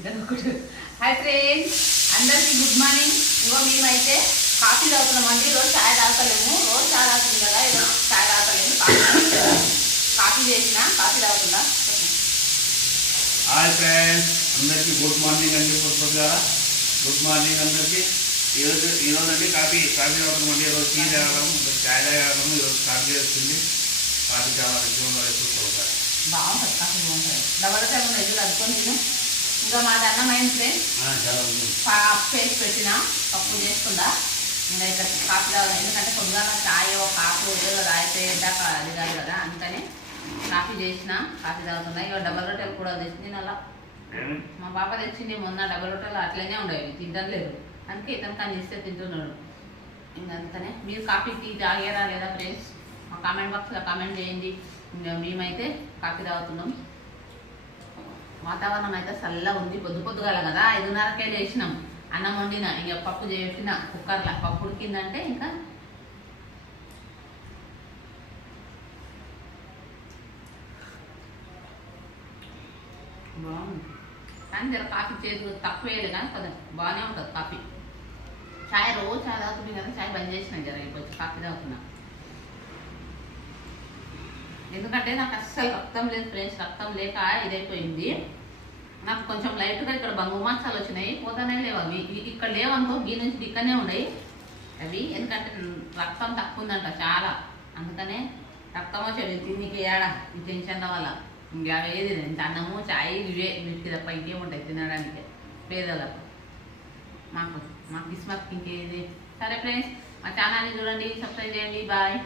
Hi friends, అందరికీ good morning. ఇగో మేమైతే coffee తాగుతున్నామండి. రోజు చాయ్ తాగుతలేము. రోజు చాయ్ తాగుతుంది కదా, ఈరోజు చాయ్ తాగుతలేము. కాఫీ చేసిన కాఫీ తాగుతుందా. హాయ్ ఫ్రెండ్స్, అందరికీ గుడ్ మార్నింగ్ అండి. పొద్దుగా గుడ్ మార్నింగ్ అందరికీ. ఈరోజు అండి కాఫీ తాగుతున్నామండి. ఈరోజు టీ తాగడం, చాయ్ తాగడం, ఈరోజు కాఫీ చేస్తుంది. కాఫీ చాలా మంచిగా ఎక్కువ బాగుంటుంది. కాఫీ బాగుంటుంది. డబల్ టైం ఉన్నాయి అనుకోని తిను. ఇంకా మాది అన్నం అయింది ఫ్రెండ్స్. పప్పు వేసి పెట్టిన, పప్పు చేసుకుందా. ఇంకా ఇక్కడ కాఫీ తాగడం, ఎందుకంటే పొద్దుగా చాయ్ కాఫీ ఏదో తాగితే దాకా అది కాదు కదా, అందుకని కాఫీ చేసిన కాఫీ తాగుతున్నా. ఇక డబల్ రొట్టెలు కూడా తెచ్చింది అలా మా పాప తెచ్చింది మొన్న. డబల్ రొట్టెలు అట్లనే ఉండేవి, తింటలేదు. అందుకే ఇతను కానీ ఇస్తే తింటున్నాడు. ఇంకా అందుకనే మీరు కాఫీ టీ తాగారా లేదా ఫ్రెండ్స్? మా కామెంట్ బాక్స్లో కామెంట్ చేయండి. ఇంకా మేమైతే కాఫీ తాగుతున్నాం. వాతావరణం అయితే చల్లగా ఉంది. పొద్దుగాల కదా 5:30కే చేసినాం. అన్నం వండిన, ఇక పప్పు చేసిన కుక్కర్లో. పప్పు ఉడికిందంటే ఇంకా బాగుంది. కానీ జర కాఫీ చేతి తక్కువ వేయలేదు, కానీ కొంచెం బాగానే ఉంటుంది కాఫీ. చాయ్ రోజు చాయ్ తాగుతుంది కదా, చాయ్ బంద్ చేసిన జర కొంచెం కాఫీ తాగుతున్నా. ఎందుకంటే నాకు అస్సలు రక్తం లేదు ఫ్రెండ్స్. రక్తం లేక ఇదైపోయింది. నాకు కొంచెం లైట్గా ఇక్కడ బంగు మాసాలు వచ్చినాయి, పోతానే లేవు అవి. ఇక్కడ లేవనుకో, గీ నుంచి ఇక్కడనే ఉన్నాయి అవి. ఎందుకంటే రక్తం తక్కువ ఉందంట చాలా, అందుకనే రక్తం వచ్చేది తిన్నికి ఏడా ఈ టెన్షన్ల వల్ల. ఇంకా ఏది ఇంత అన్నము చాయ్ ఇవే, వీటికి తప్ప ఇంకేముంటాయి తినడానికి పేదలకు. మాకు కిస్మత్ ఇంకేది. సరే ఫ్రెండ్స్, మా ఛానల్ని చూడండి, సబ్స్క్రైబ్ చేయండి. బాయ్.